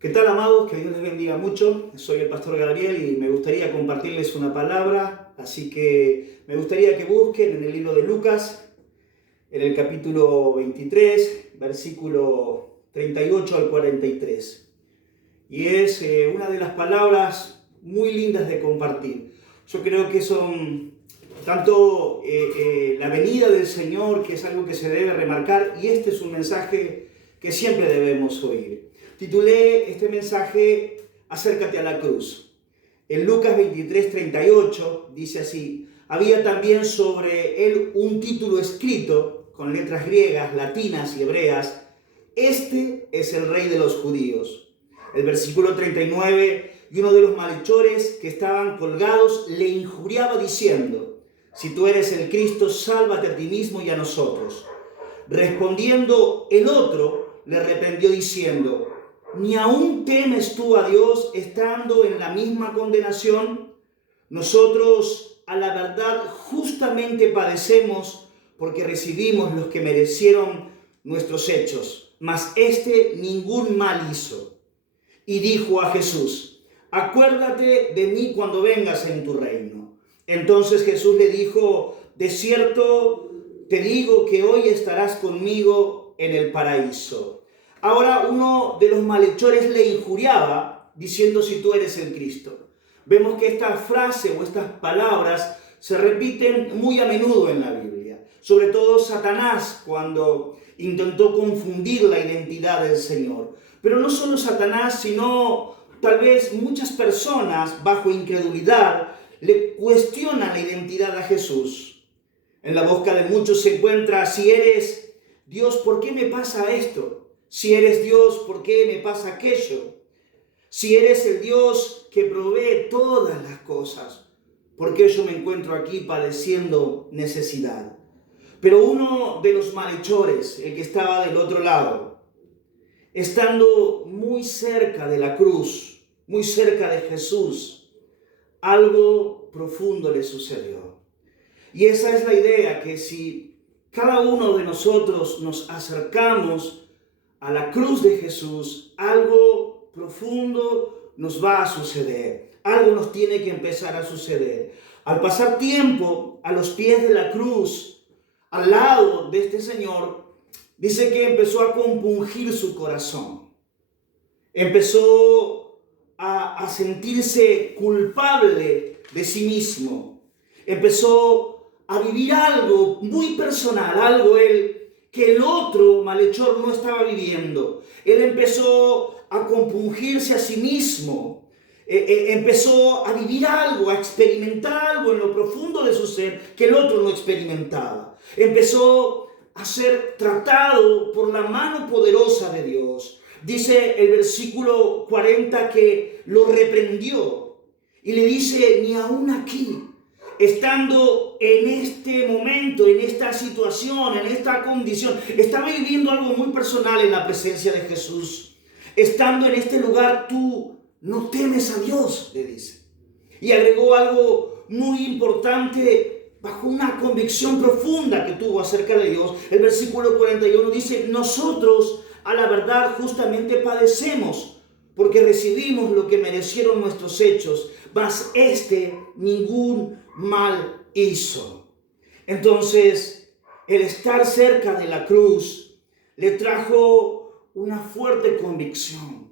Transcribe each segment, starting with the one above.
¿Qué tal, amados? Que Dios les bendiga mucho. Soy el pastor Gabriel y me gustaría compartirles una palabra, así que me gustaría que busquen en el libro de Lucas, en el capítulo 23, versículo 38 al 43. Y es una de las palabras muy lindas de compartir. Yo creo que son tanto la venida del Señor, que es algo que se debe remarcar, y este es un mensaje que siempre debemos oír. Titulé este mensaje Acércate a la cruz. En Lucas 23, 38 dice así: había también sobre él un título escrito con letras griegas, latinas y hebreas: este es el Rey de los judíos. El versículo 39: y uno de los malhechores que estaban colgados le injuriaba diciendo: si tú eres el Cristo, sálvate a ti mismo y a nosotros. Respondiendo el otro, le reprendió diciendo: ¿ni aún temes tú a Dios estando en la misma condenación? Nosotros, a la verdad, justamente padecemos porque recibimos los que merecieron nuestros hechos, mas este ningún mal hizo. Y dijo a Jesús: acuérdate de mí cuando vengas en tu reino. Entonces Jesús le dijo: de cierto te digo que hoy estarás conmigo en el paraíso. Ahora uno de los malhechores le injuriaba diciendo: si tú eres el Cristo. Vemos que esta frase o estas palabras se repiten muy a menudo en la Biblia. Sobre todo Satanás, cuando intentó confundir la identidad del Señor. Pero no solo Satanás, sino tal vez muchas personas bajo incredulidad le cuestionan la identidad a Jesús. En la boca de muchos se encuentra: si eres Dios, ¿por qué me pasa esto? Si eres Dios, ¿por qué me pasa aquello? Si eres el Dios que provee todas las cosas, ¿por qué yo me encuentro aquí padeciendo necesidad? Pero uno de los malhechores, el que estaba del otro lado, estando muy cerca de la cruz, muy cerca de Jesús, algo profundo le sucedió. Y esa es la idea, que si cada uno de nosotros nos acercamos a la cruz de Jesús, algo profundo nos va a suceder. Algo nos tiene que empezar a suceder. Al pasar tiempo a los pies de la cruz, al lado de este Señor, dice que empezó a compungir su corazón. Empezó a sentirse culpable de sí mismo. Empezó a vivir algo muy personal, algo que el otro malhechor no estaba viviendo. Él empezó a compungirse a sí mismo. Empezó a vivir algo, a experimentar algo en lo profundo de su ser que el otro no experimentaba. Empezó a ser tratado por la mano poderosa de Dios. Dice el versículo 40 que lo reprendió y le dice: ni aún aquí, estando en este momento, en esta situación, en esta condición, estaba viviendo algo muy personal en la presencia de Jesús. Estando en este lugar, tú no temes a Dios, le dice. Y agregó algo muy importante bajo una convicción profunda que tuvo acerca de Dios. El versículo 41 dice: nosotros, a la verdad, justamente padecemos porque recibimos lo que merecieron nuestros hechos, mas este ningún mal hizo. Entonces, el estar cerca de la cruz le trajo una fuerte convicción.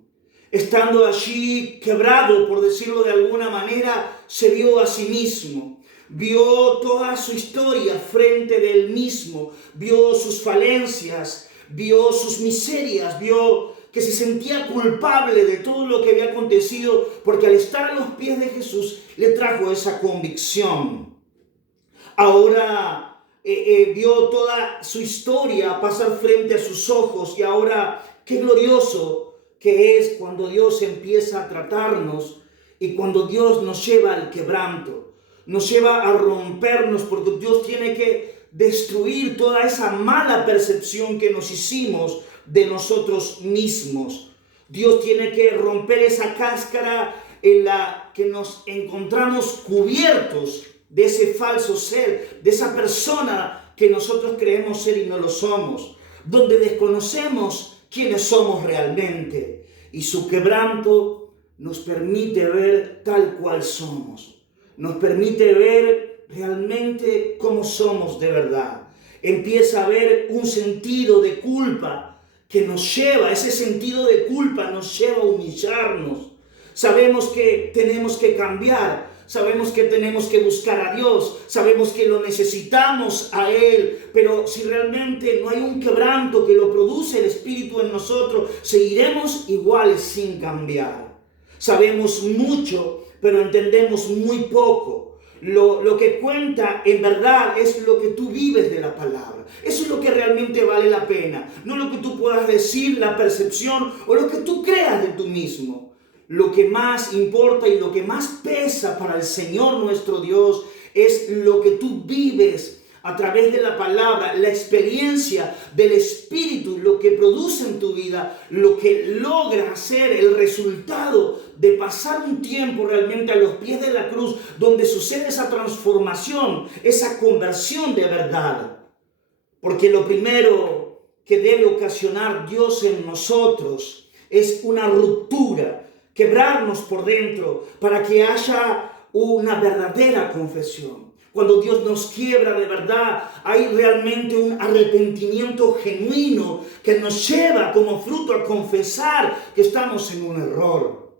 Estando allí quebrado, por decirlo de alguna manera, se vio a sí mismo. Vio toda su historia frente de él mismo. Vio sus falencias, vio sus miserias, vio que se sentía culpable de todo lo que había acontecido, porque al estar a los pies de Jesús le trajo esa convicción. Ahora vio toda su historia pasar frente a sus ojos, y ahora qué glorioso que es cuando Dios empieza a tratarnos y cuando Dios nos lleva al quebranto, nos lleva a rompernos, porque Dios tiene que destruir toda esa mala percepción que nos hicimos de nosotros mismos. Dios tiene que romper esa cáscara en la que nos encontramos cubiertos de ese falso ser, de esa persona que nosotros creemos ser y no lo somos, donde desconocemos quiénes somos realmente. y su quebranto nos permite ver tal cual somos. Nos permite ver realmente cómo somos de verdad. Empieza a haber un sentido de culpa que nos lleva, ese sentido de culpa nos lleva a humillarnos. Sabemos que tenemos que cambiar, sabemos que tenemos que buscar a Dios, sabemos que lo necesitamos a Él, pero si realmente no hay un quebranto que lo produce el Espíritu en nosotros, seguiremos iguales sin cambiar. Sabemos mucho, pero entendemos muy poco. Lo que cuenta en verdad es lo que tú vives de la palabra. Eso es lo que realmente vale la pena. No lo que tú puedas decir, la percepción o lo que tú creas de tú mismo. Lo que más importa y lo que más pesa para el Señor nuestro Dios es lo que tú vives a través de la palabra, la experiencia del Espíritu, lo que produce en tu vida, lo que logra hacer el resultado de pasar un tiempo realmente a los pies de la cruz, donde sucede esa transformación, esa conversión de verdad. Porque lo primero que debe ocasionar Dios en nosotros es una ruptura, quebrarnos por dentro para que haya una verdadera confesión. Cuando Dios nos quiebra de verdad, hay realmente un arrepentimiento genuino que nos lleva como fruto a confesar que estamos en un error.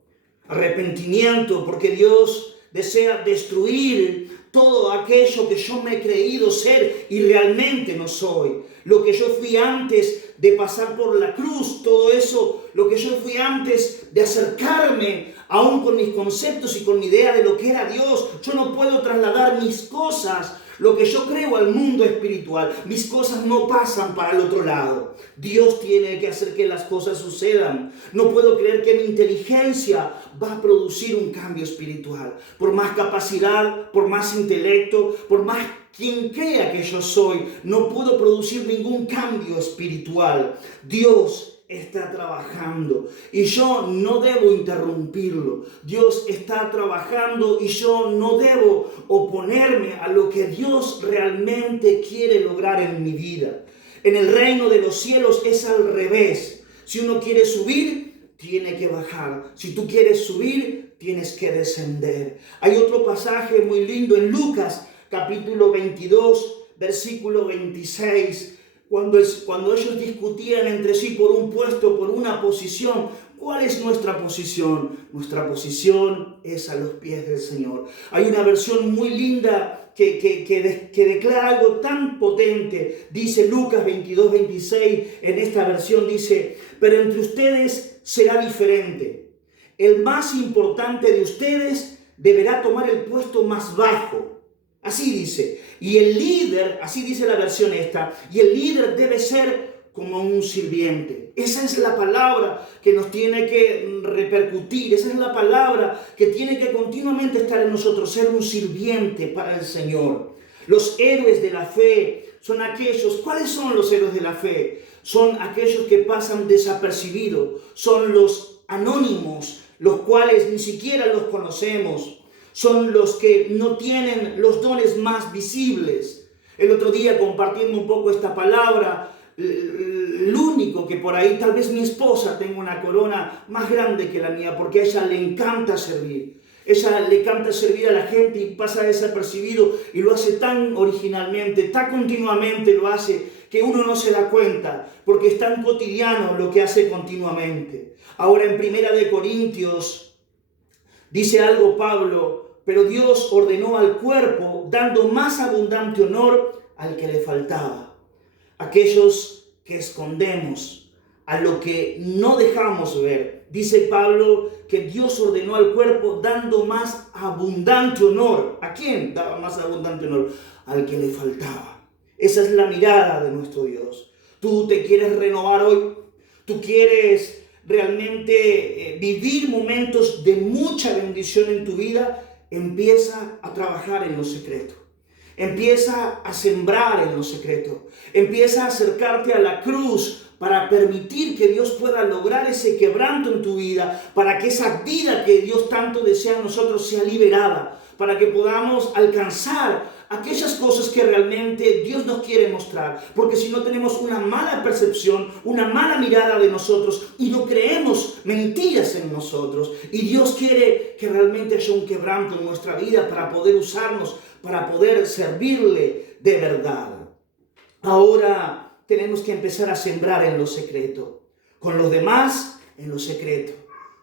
Arrepentimiento porque Dios desea destruir todo aquello que yo me he creído ser y realmente no soy. Lo que yo fui antes de pasar por la cruz, todo eso, lo que yo fui antes de acercarme, aún con mis conceptos y con mi idea de lo que era Dios, yo no puedo trasladar mis cosas, lo que yo creo al mundo espiritual. Mis cosas no pasan para el otro lado. Dios tiene que hacer que las cosas sucedan. No puedo creer que mi inteligencia va a producir un cambio espiritual. Por más capacidad, por más intelecto, por más quien crea que yo soy, no puedo producir ningún cambio espiritual. Dios está trabajando y yo no debo interrumpirlo. Dios está trabajando y yo no debo oponerme a lo que Dios realmente quiere lograr en mi vida. En el reino de los cielos es al revés. Si uno quiere subir, tiene que bajar. Si tú quieres subir, tienes que descender. Hay otro pasaje muy lindo en Lucas, capítulo 22, versículo 26. Cuando ellos discutían entre sí por un puesto, por una posición, ¿cuál es nuestra posición? Nuestra posición es a los pies del Señor. Hay una versión muy linda que declara algo tan potente. Dice Lucas 22, 26, en esta versión dice: pero entre ustedes será diferente. El más importante de ustedes deberá tomar el puesto más bajo. Así dice. Y el líder, así dice la versión esta, y el líder debe ser como un sirviente. Esa es la palabra que nos tiene que repercutir. Esa es la palabra que tiene que continuamente estar en nosotros, ser un sirviente para el Señor. Los héroes de la fe son aquellos. ¿Cuáles son los héroes de la fe? Son aquellos que pasan desapercibidos. Son los anónimos, los cuales ni siquiera los conocemos. Son los que no tienen los dones más visibles. El otro día, compartiendo un poco esta palabra, el único que por ahí, tal vez mi esposa tenga una corona más grande que la mía, porque a ella le encanta servir. Ella le encanta servir a la gente y pasa desapercibido y lo hace tan originalmente, tan continuamente lo hace, que uno no se da cuenta, porque es tan cotidiano lo que hace continuamente. Ahora en 1 Corintios dice algo Pablo: pero Dios ordenó al cuerpo, dando más abundante honor al que le faltaba. Aquellos que escondemos, a lo que no dejamos ver. Dice Pablo que Dios ordenó al cuerpo dando más abundante honor. ¿A quién daba más abundante honor? Al que le faltaba. Esa es la mirada de nuestro Dios. Tú te quieres renovar hoy. Tú quieres realmente vivir momentos de mucha bendición en tu vida. Empieza a trabajar en lo secreto. Empieza a sembrar en lo secreto. Empieza a acercarte a la cruz para permitir que Dios pueda lograr ese quebranto en tu vida, para que esa vida que Dios tanto desea en nosotros sea liberada, para que podamos alcanzar aquellas cosas que realmente Dios nos quiere mostrar, porque si no tenemos una mala percepción, una mala mirada de nosotros y no creemos mentiras en nosotros, y Dios quiere que realmente haya un quebranto en nuestra vida para poder usarnos, para poder servirle de verdad. Ahora tenemos que empezar a sembrar en lo secreto, con los demás en lo secreto,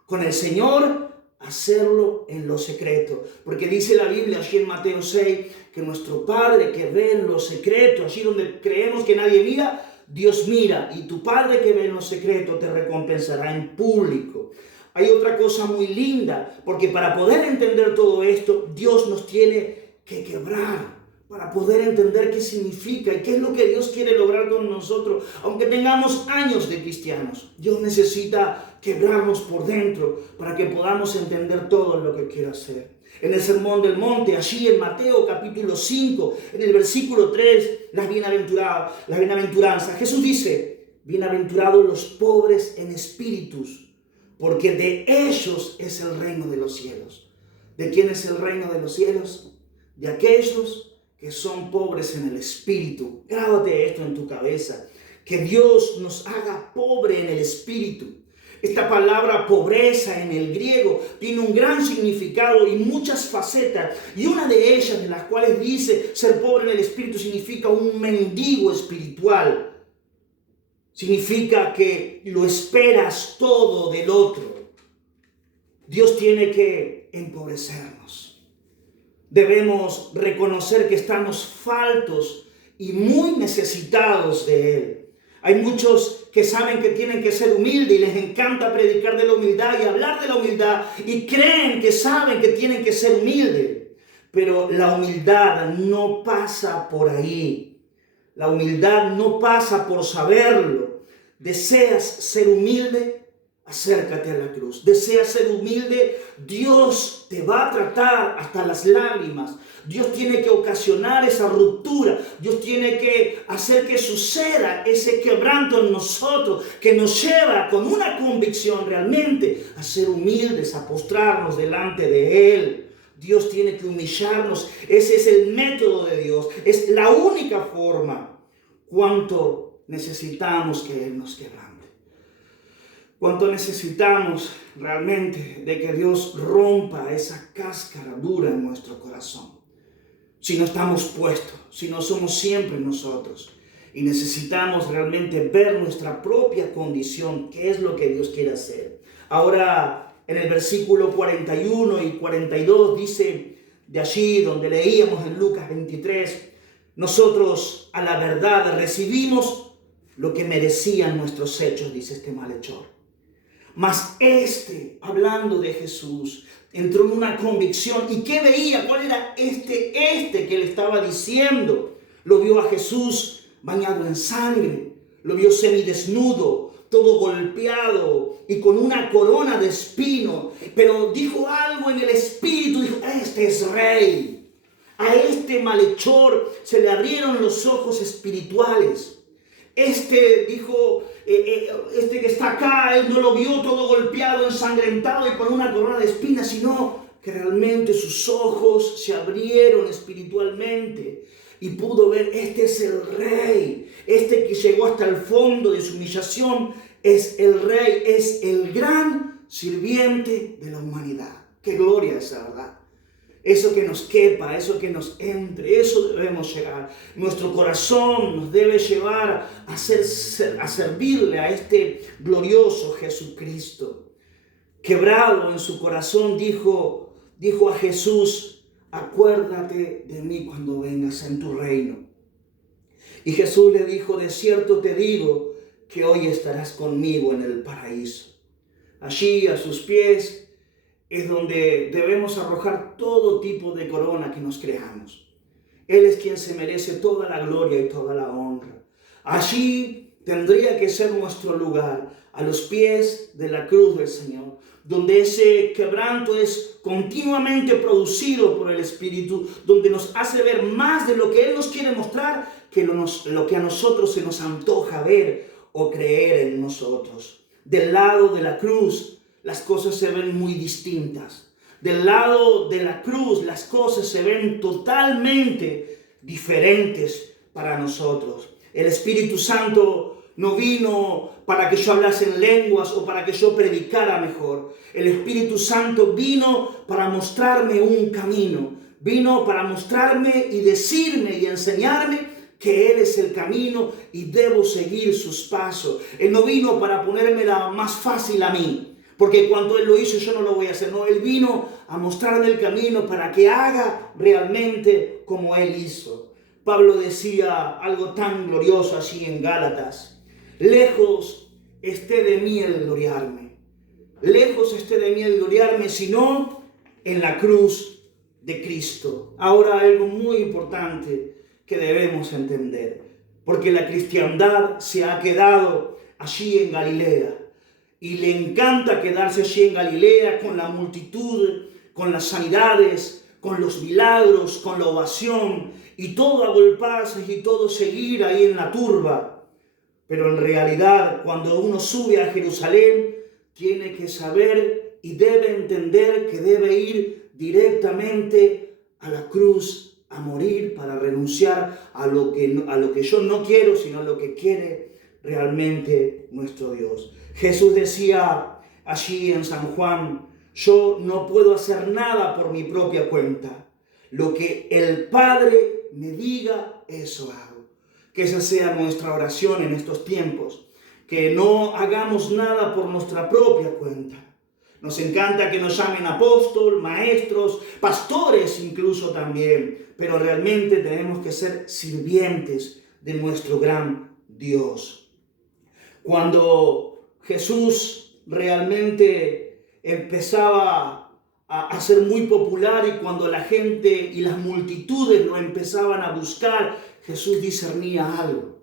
con el Señor hacerlo en lo secreto, porque dice la Biblia allí en Mateo 6 que nuestro Padre que ve en lo secreto, allí donde creemos que nadie mira, Dios mira, y tu Padre que ve en lo secreto te recompensará en público. Hay otra cosa muy linda, porque para poder entender todo esto, Dios nos tiene que quebrar, para poder entender qué significa y qué es lo que Dios quiere lograr con nosotros. Aunque tengamos años de cristianos, Dios necesita quebrarnos por dentro para que podamos entender todo lo que quiere hacer. En el Sermón del Monte, allí en Mateo capítulo 5, en el versículo 3, las bienaventuranzas, Jesús dice: bienaventurados los pobres en espíritus, porque de ellos es el reino de los cielos. ¿De quién es el reino de los cielos? De aquellos que son pobres en el espíritu. Grábate esto en tu cabeza, que Dios nos haga pobre en el espíritu. Esta palabra pobreza en el griego tiene un gran significado y muchas facetas, y una de ellas, de las cuales dice ser pobre en el espíritu, significa un mendigo espiritual. Significa que lo esperas todo del otro. Dios tiene que empobrecernos. Debemos reconocer que estamos faltos y muy necesitados de Él. Hay muchos que saben que tienen que ser humildes y les encanta predicar de la humildad y hablar de la humildad y creen que saben que tienen que ser humildes. Pero la humildad no pasa por ahí. La humildad no pasa por saberlo. ¿Deseas ser humilde? Acércate a la cruz. ¿Deseas ser humilde? Dios te va a tratar hasta las lágrimas. Dios tiene que ocasionar esa ruptura. Dios tiene que hacer que suceda ese quebranto en nosotros, que nos lleva con una convicción realmente a ser humildes, a postrarnos delante de Él. Dios tiene que humillarnos. Ese es el método de Dios. Es la única forma. ¿Cuánto necesitamos que Él nos quebrante? ¿Cuánto necesitamos realmente de que Dios rompa esa cáscara dura en nuestro corazón? Si no estamos puestos, si no somos siempre nosotros, y necesitamos realmente ver nuestra propia condición, qué es lo que Dios quiere hacer. Ahora, en el versículo 41 y 42 dice, de allí donde leíamos en Lucas 23, nosotros a la verdad recibimos lo que merecían nuestros hechos, dice este malhechor. Mas hablando de Jesús, entró en una convicción. ¿Y qué veía? ¿Cuál era este que le estaba diciendo? Lo vio a Jesús bañado en sangre. Lo vio semidesnudo, todo golpeado y con una corona de espino. Pero dijo algo en el espíritu. Dijo, este es rey. A este malhechor se le abrieron los ojos espirituales. Dijo, este que está acá, él no lo vio todo golpeado, ensangrentado y con una corona de espinas, sino que realmente sus ojos se abrieron espiritualmente y pudo ver, este es el rey, que llegó hasta el fondo de su humillación, es el rey, es el gran sirviente de la humanidad. ¡Qué gloria esa verdad! Eso que nos quepa, eso que nos entre, eso debemos llegar. Nuestro corazón nos debe llevar a servirle a este glorioso Jesucristo. Quebrado en su corazón, dijo a Jesús, acuérdate de mí cuando vengas en tu reino. Y Jesús le dijo, de cierto te digo que hoy estarás conmigo en el paraíso. Allí a sus pies es donde debemos arrojar todo tipo de corona que nos creamos. Él es quien se merece toda la gloria y toda la honra. Allí tendría que ser nuestro lugar, a los pies de la cruz del Señor, donde ese quebranto es continuamente producido por el Espíritu, donde nos hace ver más de lo que Él nos quiere mostrar que lo que a nosotros se nos antoja ver o creer en nosotros. Del lado de la cruz, las cosas se ven muy distintas. Del lado de la cruz, las cosas se ven totalmente diferentes para nosotros. El Espíritu Santo no vino para que yo hablase en lenguas o para que yo predicara mejor. El Espíritu Santo vino para mostrarme un camino. Vino para mostrarme y decirme y enseñarme que Él es el camino y debo seguir sus pasos. Él no vino para ponérmela más fácil a mí, porque cuando Él lo hizo yo no lo voy a hacer. No, Él vino a mostrarme el camino para que haga realmente como Él hizo. Pablo decía algo tan glorioso así en Gálatas: lejos esté de mí el gloriarme. Lejos esté de mí el gloriarme, sino en la cruz de Cristo. Ahora algo muy importante que debemos entender, porque la cristiandad se ha quedado allí en Galilea y le encanta quedarse allí en Galilea con la multitud, con las sanidades, con los milagros, con la ovación y todo agolparse y todo seguir ahí en la turba. Pero en realidad, cuando uno sube a Jerusalén, tiene que saber y debe entender que debe ir directamente a la cruz a morir para renunciar a lo que yo no quiero, sino a lo que quiere realmente nuestro Dios. Jesús decía allí en San Juan: yo no puedo hacer nada por mi propia cuenta. Lo que el Padre me diga, eso hago. Que esa sea nuestra oración en estos tiempos. Que no hagamos nada por nuestra propia cuenta. Nos encanta que nos llamen apóstol, maestros, pastores incluso también. Pero realmente tenemos que ser sirvientes de nuestro gran Dios. Cuando Jesús realmente empezaba a ser muy popular y cuando la gente y las multitudes lo empezaban a buscar, Jesús discernía algo.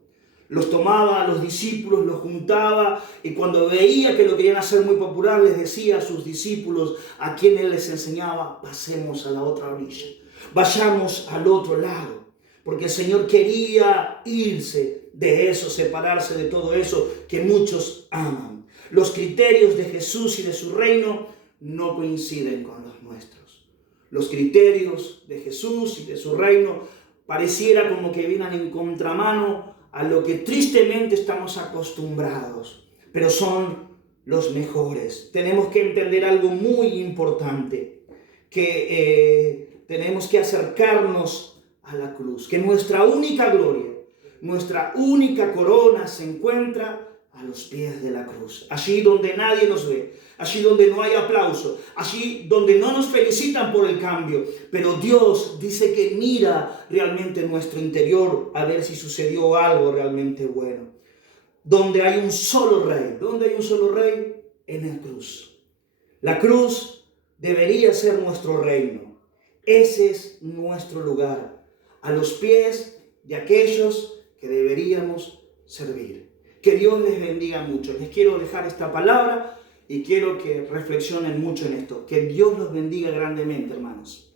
Los tomaba a los discípulos, los juntaba y cuando veía que lo querían hacer muy popular, les decía a sus discípulos, a quienes les enseñaba: pasemos a la otra orilla, vayamos al otro lado, porque el Señor quería irse de eso, separarse de todo eso que muchos aman. Los criterios de Jesús y de su reino no coinciden con los nuestros. Los criterios de Jesús y de su reino pareciera como que vienen en contramano a lo que tristemente estamos acostumbrados, pero son los mejores. Tenemos que entender algo muy importante, que tenemos que acercarnos a la cruz, que nuestra única gloria, nuestra única corona se encuentra a los pies de la cruz, allí donde nadie nos ve, allí donde no hay aplauso, allí donde no nos felicitan por el cambio, pero Dios dice que mira realmente nuestro interior a ver si sucedió algo realmente bueno. Donde hay un solo rey, ¿dónde hay un solo rey? En la cruz. La cruz debería ser nuestro reino. Ese es nuestro lugar, a los pies de aquellos que deberíamos servir. Que Dios les bendiga mucho. Les quiero dejar esta palabra y quiero que reflexionen mucho en esto. Que Dios los bendiga grandemente, hermanos.